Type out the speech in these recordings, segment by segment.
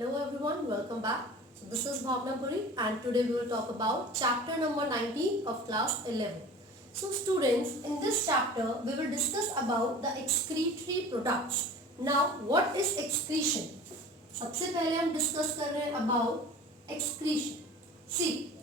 Hello everyone, welcome back. So this is Bhavna Puri and today we will talk about chapter number 19 of class 11. So students, in this chapter we will discuss about the excretory products. Now what is excretion? सबसे पहले हम discuss कर रहे हैं about excretion. See,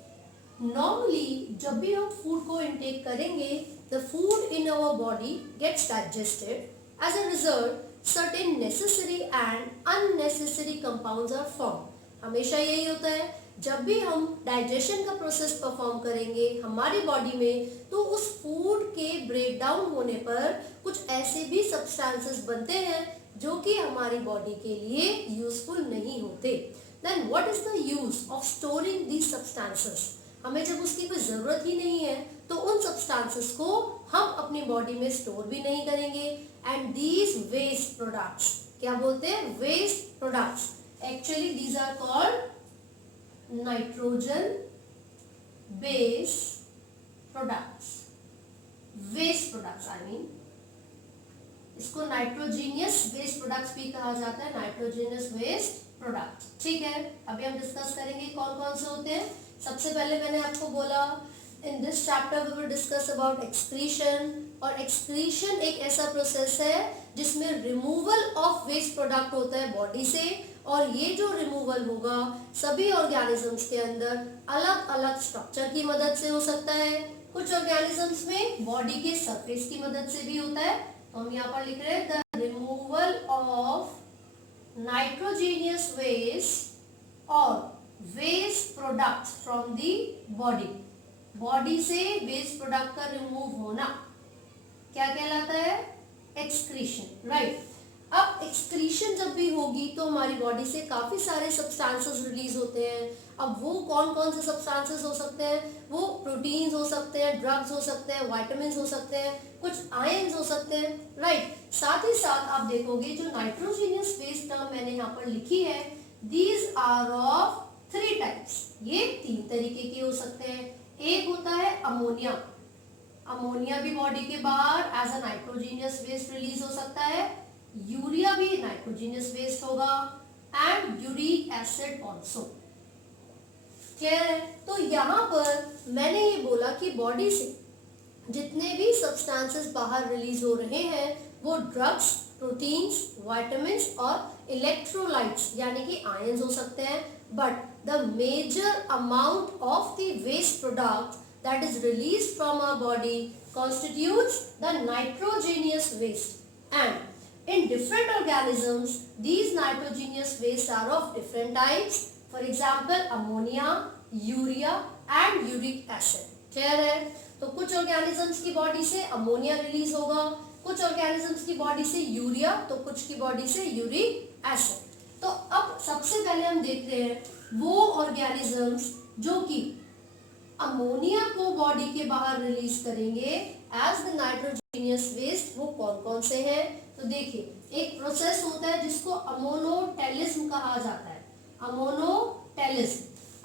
normally जब भी हम food को intake करेंगे, the food in our body gets digested. As a result, certain necessary and unnecessary compounds are formed. हमेशा यही होता है, जब भी हम डाइजेशन का प्रोसेस परफॉर्म करेंगे हमारी बॉडी में, तो उस फूड के ब्रेक डाउन होने पर कुछ ऐसे भी सब्सटेंसेस बनते हैं जो कि हमारी बॉडी के लिए यूजफुल नहीं होते. Then what is the use of storing these substances? हमें जब उसकी कोई ज़रूरत ही नहीं है तो उन सब्सटेंसेस को हम अपनी बॉडी में स्टोर भी नहीं करेंगे. एंड दीज वेस्ट प्रोडक्ट्स, क्या बोलते हैं? Waste products. Actually these are called nitrogen based products. Waste products I mean, इसको नाइट्रोजीनियस वेस्ट प्रोडक्ट्स भी कहा जाता है. Nitrogenous waste products. ठीक है, अभी हम डिस्कस करेंगे कौन कौन से होते हैं. सबसे पहले मैंने आपको बोला in this chapter we will discuss about excretion. और एक्सक्रीशन एक ऐसा प्रोसेस है जिसमें रिमूवल ऑफ वेस्ट प्रोडक्ट होता है बॉडी से, और ये जो रिमूवल होगा सभी ऑर्गेनिजम्स के अंदर अलग अलग स्ट्रक्चर की मदद से हो सकता है. कुछ ऑर्गेनिजम्स में बॉडी के सरफेस की मदद से भी होता है. तो हम यहाँ पर लिख रहे हैं the removal of nitrogenous waste और waste products from the body. Body से वेस्ट प्रोडक्ट का रिमूव होना क्या कहलाता है? एक्सक्रीशन. राइट. अब एक्सक्रीशन जब भी होगी तो हमारी बॉडी से काफी सारे सब्सटेंसेस रिलीज होते हैं. अब वो कौन कौन से सब्सटेंसेस हो सकते हैं? वो प्रोटीन्स हो सकते हैं, ड्रग्स हो सकते हैं, विटामिन्स हो सकते हैं, कुछ आयंस हो सकते हैं. राइट. साथ ही साथ आप देखोगे जो नाइट्रोजीनियस वेस्ट टर्म मैंने यहाँ पर लिखी है, दीज आर ऑफ 3 टाइप्स. ये 3 तरीके के हो सकते हैं. एक होता है अमोनिया. अमोनिया भी बॉडी के बाहर as a nitrogenous waste release हो सकता है. यूरिया भी नाइट्रोजीनियस वेस्ट होगा. And uric acid also. Clear है? तो यहाँ पर मैंने ये बोला कि बॉडी से जितने भी सब्सटेंसेस बाहर रिलीज हो रहे हैं वो ड्रग्स, प्रोटीन्स, विटामिन्स और इलेक्ट्रोलाइट्स यानी कि आयंस हो सकते हैं. But the major amount of the waste product that is released from our body constitutes the nitrogenous waste. And in different organisms, these nitrogenous wastes are of different types. For example, ammonia, urea and uric acid. Clear है? तो कुछ organisms की body से ammonia release होगा, कुछ organisms की body से urea, तो कुछ की body से यूरिक एसिड. तो अब सबसे पहले हम देखते हैं वो ऑर्गेनिजम्स जो कि अमोनिया को बॉडी के बाहर रिलीज करेंगे एज द नाइट्रोजीनियस वेस्ट, वो कौन कौन से हैं. तो देखिए, एक प्रोसेस होता है जिसको अमोनोटेलिज्म कहा जाता है. अमोनोटेलिज्म.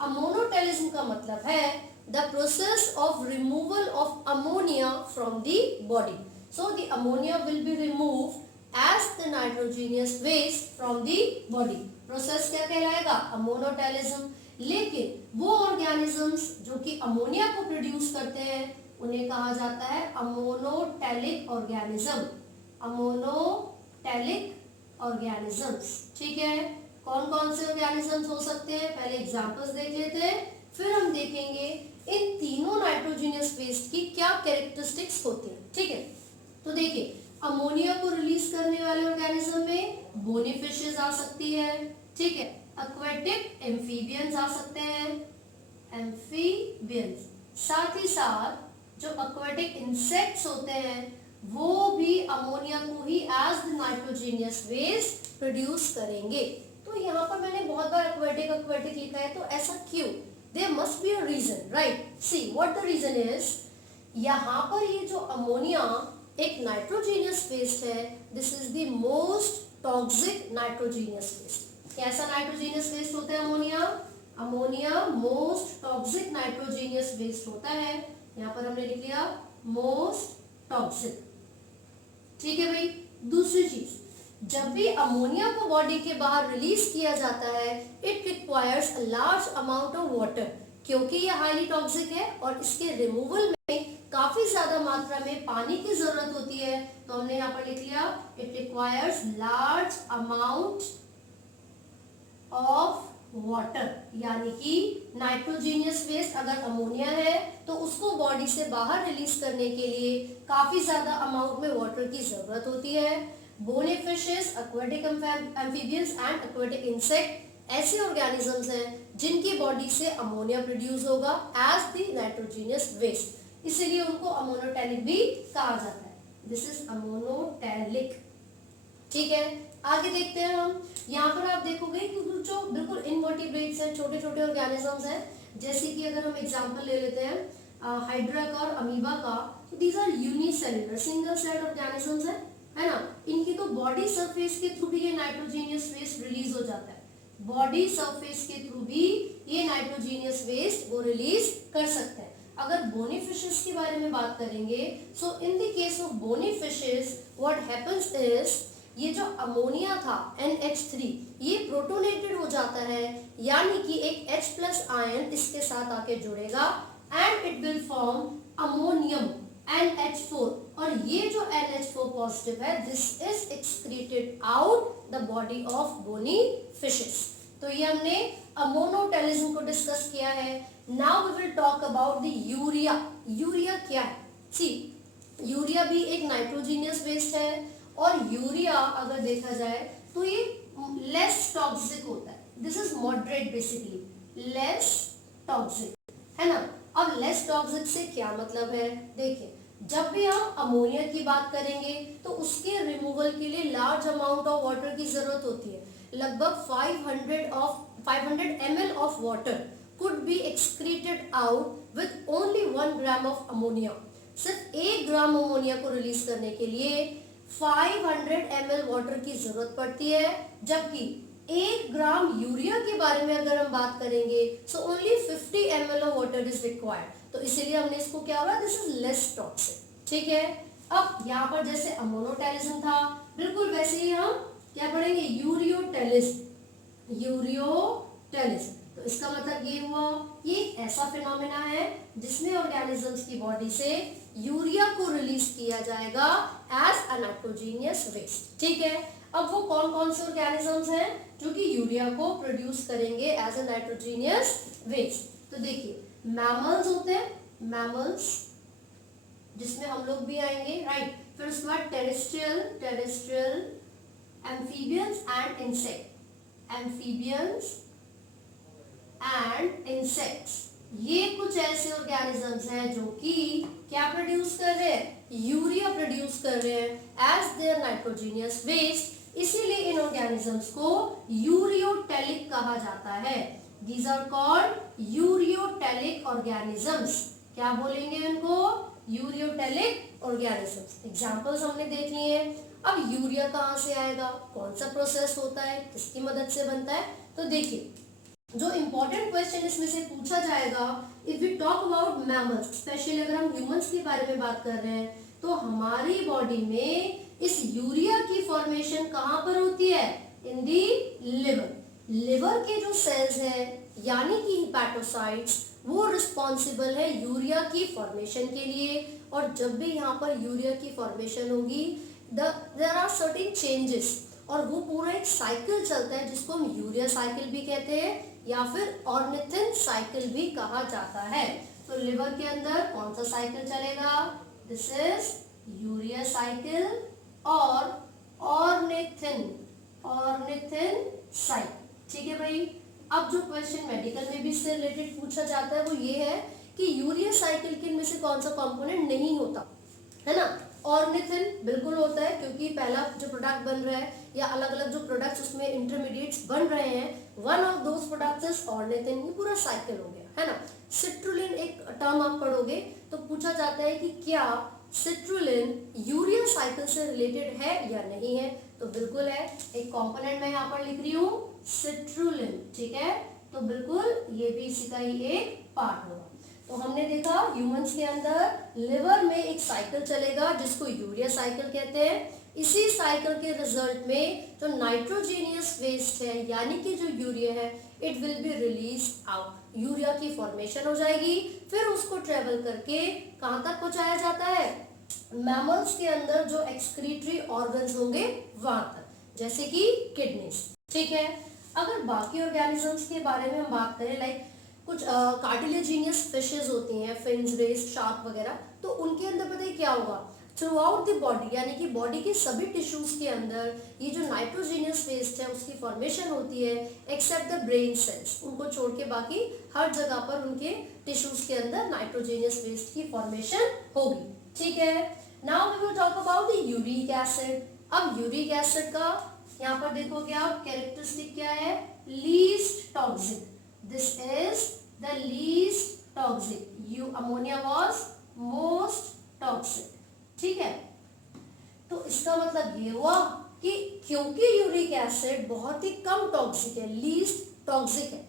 अमोनोटेलिज्म का मतलब है the process of removal of ammonia from the body. So the ammonia will be removed as the nitrogenous waste from the body. Process क्या कहलाएगा? अमोनोटेलिज्म. लेकिन वो ऑर्गेनिजम्स जो कि अमोनिया को प्रोड्यूस करते हैं उन्हें कहा जाता है अमोनोटेलिक ऑर्गेनिज्म. Ammonotelic organisms. ठीक है, कौन कौन से ऑर्गेनिजम्स हो सकते हैं पहले एग्जांपल्स देख लेते हैं, फिर हम देखेंगे इन तीनों नाइट्रोजीनियस वेस्ट की क्या कैरेक्टरिस्टिक्स होती हैं. ठीक है, तो देखिए, अमोनिया को रिलीज करने वाले ऑर्गेनिज्म में बोनी फिशेस आ सकती है. ठीक है, एक्वेटिक एम्फीबियंस आ सकते हैं, एम्फीबियंस. साथ ही साथ जो एक्वेटिक इंसेक्ट्स होते हैं वो भी अमोनिया को ही as the nitrogenous waste produce करेंगे. तो यहाँ पर मैंने बहुत बार एक्वेटिक लिखा है, तो ऐसा क्यों? There must be a reason. Right. See what the reason is, यहाँ पर ये जो अमोनिया एक नाइट्रोजीनियस वेस्ट है, this is the most toxic nitrogenous waste. कैसा नाइट्रोजीनियस वेस्ट होता है ammonia? Ammonia most toxic nitrogenous waste होता है. यहाँ पर हमने लिख लिया मोस्ट टॉक्सिक. ठीक है भाई. दूसरी चीज, जब भी अमोनिया को बॉडी के बाहर रिलीज किया जाता है it requires a large amount of water, क्योंकि ये हाईली टॉक्सिक है और इसके रिमूवल में काफी ज्यादा मात्रा में पानी की जरूरत होती है। तो हमने यहाँ पर लिख लिया it requires large amount of water, यानी कि नाइट्रोजीनियस वेस्ट अगर अमोनिया है तो उसको बॉडी से बाहर रिलीज करने के लिए काफी ज्यादा अमाउंट में वाटर की जरूरत होती है। Bony fishes, aquatic amphibians and aquatic insect ऐसे ऑर्गेनिजम्स हैं जिनकी बॉडी से अमोनिया प्रोड्यूस होगा एज द नाइट्रोजीनियस वेस्ट, इसीलिए उनको अमोनोटैलिक भी कहा जाता है। This is ammonotelic. ठीक है, आगे देखते हैं हम। यहाँ पर आप देखोगे कि जो बिल्कुल इनवर्टिब्रेट्स हैं, छोटे छोटे ऑर्गेनिजम्स हैं, जैसे कि अगर हम एग्जांपल ले लेते हैं हाइड्रा का और अमीबा का, तो these are unicellular single cell organisms है ना। इनकी तो बॉडी सरफेस के थ्रू भी ये नाइट्रोजीनियस वेस्ट रिलीज हो जाता है, बॉडी सरफेस के थ्रू भी ये नाइट्रोजीनियस वेस्ट वो रिलीज कर सकते हैं। अगर बोनी फिशेस के बारे में बात करेंगे, so in the case of bony fishes what happens is, ये जो अमोनिया था NH3 ये प्रोटोनेटेड हो जाता है, यानी कि एक H+ आयन इसके साथ आके जुड़ेगा and it will form ammonium NH4, और ये जो NH4 पॉजिटिव है this is excreted out the body of bony fishes. तो ये हमने अमोनोटेलिज्म को डिस्कस किया है। Now we will talk about the urea. Urea क्या है? सी, यूरिया भी एक नाइट्रोजीनियस वेस्ट है और यूरिया अगर देखा जाए तो ये लेस टॉक्सिक होता है। This is moderate, basically less toxic, है ना। अब लेस टॉक्सिक से क्या मतलब है? देखिए, जब भी हम अमोनिया की बात करेंगे तो उसके रिमूवल के लिए लार्ज अमाउंट ऑफ वाटर की जरूरत होती है। लगभग 500 ml of water could be excreted out with only 1 gram of ammonia. सिर्फ 1 ग्राम अमोनिया को रिलीज करने के लिए 500 ml वाटर की जरूरत पड़ती है, जबकि 1 ग्राम यूरिया के बारे में अगर हम बात करेंगे so only 50 ml of water is required. तो इसीलिए हमने इसको क्या बोला, दिस इज लेस टॉक्सिक। ठीक है, अब यहाँ पर जैसे अमोनोटेलिज्म था बिल्कुल वैसे ही हम क्या पढ़ेंगे, यूरियोटेलिज्म। यूरियोटेलिज्म तो इसका मतलब ये हुआ, ये ऐसा फिनोमेना है जिसमें ऑर्गेनिजम्स की बॉडी से यूरिया को रिलीज किया जाएगा एज अ नाइट्रोजीनियस वेस्ट। ठीक है, अब वो कौन कौन से ऑर्गेनिजम्स हैं जो कि यूरिया को प्रोड्यूस करेंगे एज अ नाइट्रोजीनियस वेस्ट? तो देखिए, मैमल्स होते हैं, मैमल्स जिसमें हम लोग भी आएंगे, राइट। फिर उसके बाद terrestrial, amphibians and insect, amphibians and insects, ये कुछ ऐसे ऑर्गेनिजम्स हैं जो कि क्या प्रोड्यूस कर रहे हैं, यूरिया प्रोड्यूस कर रहे हैं एज देयर नाइट्रोजीनियस वेस्ट। इसीलिए इन ऑर्गेनिजम्स को यूरियोटेलिक कहा जाता है। These are called ureotelic organisms. क्या बोलेंगे इनको? Ureotelic organisms. एग्जांपल्स हमने देख लिए हैं। अब यूरिया कहाँ से आएगा, कौन सा प्रोसेस होता है, किसकी मदद से बनता है? तो देखिए, जो इंपॉर्टेंट क्वेश्चन इसमें से पूछा जाएगा, if we talk about mammals, specially अगर हम ह्यूमंस के बारे में बात कर रहे हैं, तो हमारी बॉडी में इस यूरिया की फॉर्मेशन कहाँ पर होती है? इन दी लिवर। लिवर के जो सेल्स हैं यानी कि हिपैटोसाइट्स, वो रिस्पॉन्सिबल है यूरिया की फॉर्मेशन के लिए। और जब भी यहाँ पर यूरिया की फॉर्मेशन होगी देयर आर सर्टेन चेंजेस, और वो पूरा एक साइकिल चलता है जिसको हम यूरिया साइकिल भी कहते हैं या फिर ऑर्निथिन साइकिल भी कहा जाता है। तो लिवर के अंदर कौन सा साइकिल चलेगा? दिस इज यूरिया साइकिल और ऑर्निथिन साइकिल। ठीक है भाई। अब जो क्वेश्चन मेडिकल में भी इससे रिलेटेड पूछा जाता है वो ये है कि यूरिया साइकिल के इनमें से कौन सा कंपोनेंट नहीं होता, है ना। ऑर्निथिन बिल्कुल होता है, क्योंकि पहला जो प्रोडक्ट बन रहा है या अलग अलग जो प्रोडक्ट्स उसमें इंटरमीडिएट्स बन रहे हैं, one of those products is ornithine. ये पूरा साइकिल हो गया, है ना। सिट्रुलिन एक टर्म आप पढ़ोगे तो पूछा जाता है कि क्या सिट्रुलिन यूरिया साइकिल से रिलेटेड है या नहीं है? तो बिल्कुल है। एक कंपोनेंट मैं यहाँ पर लिख रही हूँ सिट्रुलिन। ठीक है, तो बिल्कुल ये भी इसी का ही एक पार्ट होगा। तो हमने देखा ह्यूमंस के अंदर लिवर में एक साइकिल चलेगा जिसको यूरिया साइकिल कहते हैं। इसी साइकिल के रिजल्ट में जो नाइट्रोजीनियस वेस्ट है यानी कि जो यूरिया है it will be release out, urea की फॉर्मेशन हो जाएगी, फिर उसको ट्रेवल करके कहाँ तक पहुंचाया जाता है, मैमल्स के अंदर जो एक्सक्रीटरी ऑर्गन्स होंगे वहां तक, जैसे कि किडनीज। ठीक है, अगर बाकी ऑर्गेनिजम्स के बारे में हम बात करें, लाइक कुछ कार्टिलेजिनियस फिशेस होती हैं, फिन्स, रेस, शार्क वगैरह, तो उनके अंदर पता है क्या होगा, थ्रू आउट द बॉडी यानी कि बॉडी के सभी टिश्यूज के अंदर ये जो नाइट्रोजीनियस वेस्ट है उसकी फॉर्मेशन होती है, एक्सेप्ट द ब्रेन सेल्स, उनको छोड़ के बाकी हर जगह पर उनके टिश्यूज के अंदर नाइट्रोजीनियस वेस्ट की फॉर्मेशन होगी। ठीक है, now we will talk about the uric acid. अब यूरिक एसिड का यहाँ पर देखोगे आप कैरेक्टरिस्टिक क्या है, least toxic, this is the least toxic, you ammonia was most toxic. ठीक है, तो इसका मतलब ये हुआ कि क्योंकि यूरिक एसिड बहुत ही कम टॉक्सिक है, लीस्ट टॉक्सिक है,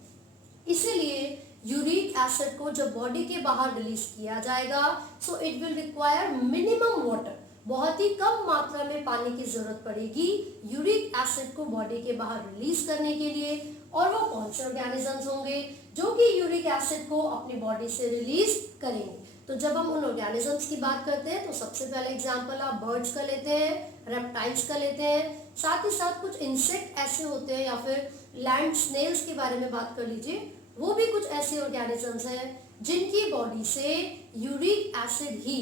इसीलिए यूरिक एसिड को जब बॉडी के बाहर रिलीज किया जाएगा सो it will require minimum water, बहुत ही कम मात्रा में पानी की जरूरत पड़ेगी यूरिक एसिड को बॉडी के बाहर रिलीज करने के लिए। और वो कौन से ऑर्गेनिजम्स होंगे जो कि यूरिक एसिड को अपनी बॉडी से रिलीज करेंगे। तो जब हम उन ऑर्गेनिजम्स की बात करते हैं तो सबसे पहले एग्जांपल आप बर्ड्स का लेते हैं, रेप्टाइल्स का लेते हैं, साथ ही साथ कुछ इंसेक्ट ऐसे होते हैं या फिर लैंड स्नेल्स के बारे में बात कर लीजिए, वो भी कुछ ऐसे ऑर्गेनिजम्स हैं जिनकी बॉडी से यूरिक एसिड ही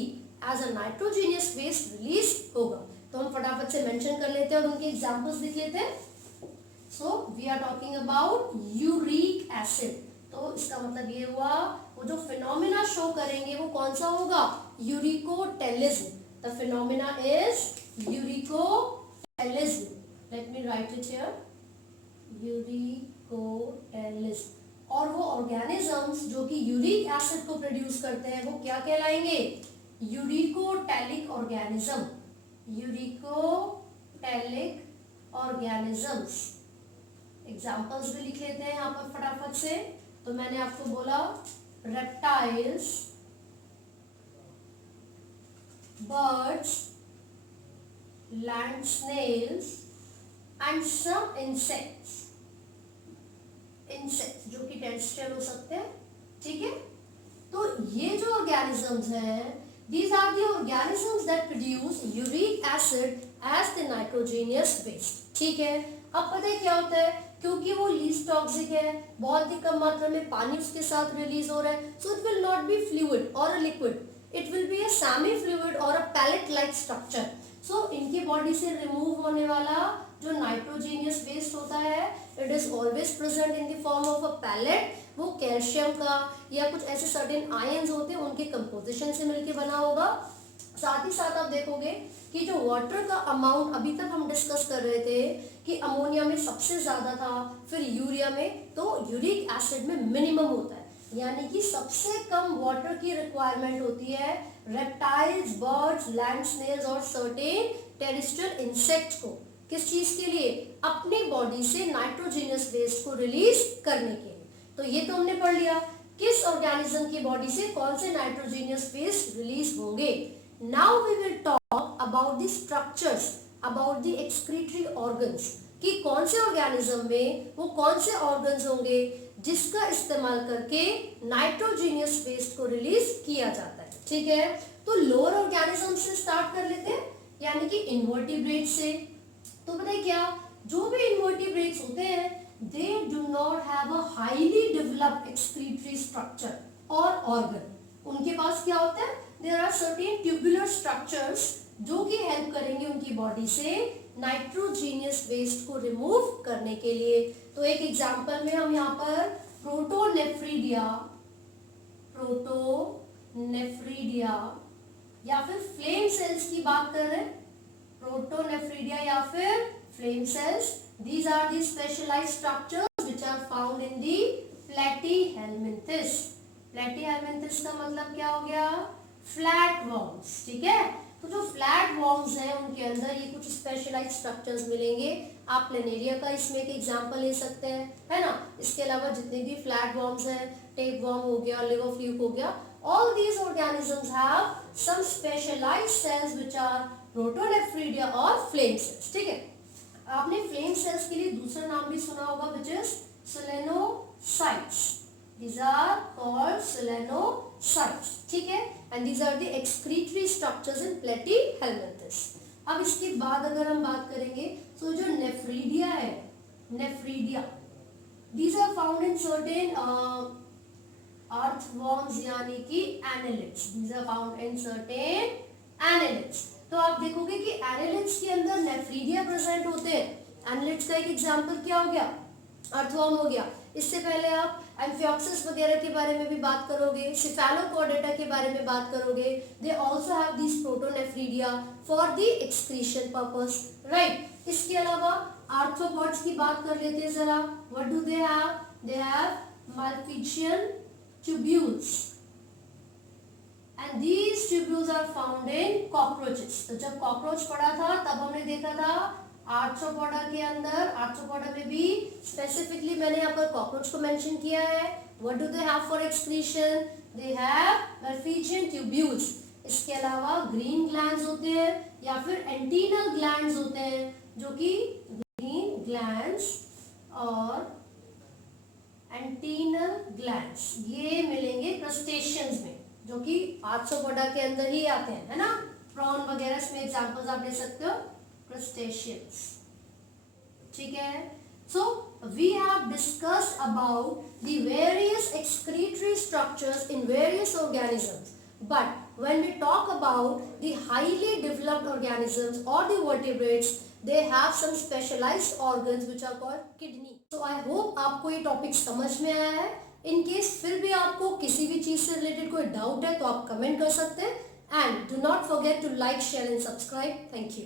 as a nitrogenous waste release होगा। तो हम फटाफट से मेंशन कर लेते हैं और उनके एग्जांपल्स लिख लेते हैं। So we are talking about uric acid, तो इसका मतलब ये हुआ वो जो फिनोमिना शो करेंगे वो कौन सा होगा, uricotelism, the phenomena is uricotelism, let me right it here, uricotelism. और वो ऑर्गेनिजम्स जो कि यूरिक एसिड को प्रोड्यूस करते हैं वो क्या कहलाएंगे, uricotelic organism, uricotelic organisms. Examples भी लिख लेते हैं यहाँ पर फटाफट से। तो मैंने आपको बोला reptiles, birds, land snails and some insects, insects जो कि टेरेस्ट्रियल हो सकते हैं। ठीक है, तो ये जो ऑर्गेनिजम्स हैं these are the organisms that produce uric acid as the nitrogenous waste। ठीक है, अब पता है क्या होता है, क्योंकि वो लीस्ट टॉक्सिक है, बहुत ही कम मात्रा में पानी उसके साथ रिलीज हो रहा है, so it will not be fluid or a liquid, it will be a semi fluid or a pellet like structure. So इनकी बॉडी से रिमूव होने वाला जो नाइट्रोजीनियस वेस्ट होता है it is always present in the form of a pellet, वो calcium का या कुछ ऐसे सर्टेन आयंस होते हैं उनके कंपोजिशन से मिलके बना होगा। साथ ही साथ आप देखोगे कि जो वाटर का अमाउंट अभी तक हम डिस्कस कर रहे थे कि अमोनिया में सबसे ज्यादा था, फिर यूरिया में, तो यूरिक एसिड में मिनिमम होता है, यानी कि सबसे कम वाटर की रिक्वायरमेंट होती है रेप्टाइल्स, बर्ड्स, लैंड स्नेल्स और सर्टेन टेरेस्ट्रियल इंसेक्ट को। किस चीज के लिए, अपनी बॉडी से नाइट्रोजीनियस वेस्ट को रिलीज करने के लिए। तो ये तो हमने पढ़ लिया किस ऑर्गेनिज्म की बॉडी से कौन से नाइट्रोजीनियस वेस्ट रिलीज होंगे। Now we will talk about the structures, about the excretory organs, कि कौन से ऑर्गेनिज्म में वो कौन से ऑर्गन्स होंगे जिसका इस्तेमाल करके नाइट्रोजीनियस वेस्ट को रिलीज किया जाता है। ठीक है, तो लोअर ऑर्गेनिज्म से स्टार्ट कर लेते हैं, यानी कि इनवर्टिब्रेट से। तो पता है क्या, जो भी इनवर्टिब्रेट्स होते हैं they do not have a highly developed excretory structure or organ, उनके पास क्या होता है, there are certain tubular structures जो कि हेल्प करेंगे उनकी बॉडी से नाइट्रोजीनियस वेस्ट को रिमूव करने के लिए। तो एक एग्जांपल में हम यहाँ पर प्रोटोनेफ्रीडिया, प्रोटोनेफ्रीडिया या फिर फ्लेम सेल्स की बात कर रहे हैं, प्रोटोनेफ्रीडिया या फिर flame cells. These are the specialized structures which are found in the platyhelminthes। platyhelminthes का मतलब क्या हो गया, फ्लैट वॉर्म्स। ठीक है, तो जो फ्लैट वॉर्म्स हैं उनके अंदर ये कुछ स्पेशलाइज्ड स्ट्रक्चर्स मिलेंगे। आप प्लेनेरिया का इसमें एक एग्जांपल ले सकते हैं, है ना। इसके अलावा जितने भी फ्लैट वॉर्म्स हैं, टेप वॉर्म हो गया, लिवर फ्लूक हो गया, all these organisms have some specialized cells which are protonephridia और फ्लेम सेल्स। ठीक है, आपने फ्लेम सेल्स के लिए दूसरा नाम भी सुना होगा which is solenocytes. These are called selenocytes, ठीक है, and these are the excretory structures in platyhelminthes। अब इसके बाद अगर हम बात करेंगे तो जो नेफ्रीडिया है, nephridia, these are found in certain earthworms यानी कि annelids। These are found in certain annelids। तो आप देखोगे कि annelids के अंदर नेफ्रीडिया प्रेजेंट होते हैं। annelids का एक एग्जाम्पल क्या हो गया, अर्थवर्म हो गया। इससे पहले आप एम्फिऑक्सिस वगैरह के बारे में भी बात करोगे, सिफेलोकॉर्डेटा के बारे में बात करोगे। They also have this protonephridia for the excretion purpose, right. इसके अलावा आर्थ्रोपॉड्स की बात कर लेते हैं जरा। What do they have? They have malpighian tubules and these tubules are found in cockroaches. तो जब कॉकरोच पड़ा था तब हमने देखा था आर्थ्रोपोडा के अंदर, आर्थ्रोपोडा में भी स्पेसिफिकली मैंने यहाँ पर कॉकरोच को मेंशन किया है। What do they have for excretion? They have malpighian tubules. इसके अलावा ग्रीन ग्लैंड्स होते हैं या फिर एंटीनल ग्लैंड्स होते हैं, जो कि ग्रीन ग्लैंड्स और एंटीनल ग्लैंड्स ये मिलेंगे क्रस्टेशियंस में, जो कि आर्थ्रोपोडा के अंदर ही आते हैं, है ना। प्रॉन वगैरह इसमें एग्जांपल्स आप ले सकते हो, crustaceans, ठीक है। So we have discussed about the various excretory structures in various organisms, but when we talk about the highly developed organisms or the vertebrates, they have some specialized organs which are called kidney। So I hope आपको ये topic समझ में आया है। In case फिर भी आपको किसी भी चीज से रिलेटेड कोई डाउट है तो आप कमेंट कर सकते हैं। And do not forget to like, share and subscribe. Thank you.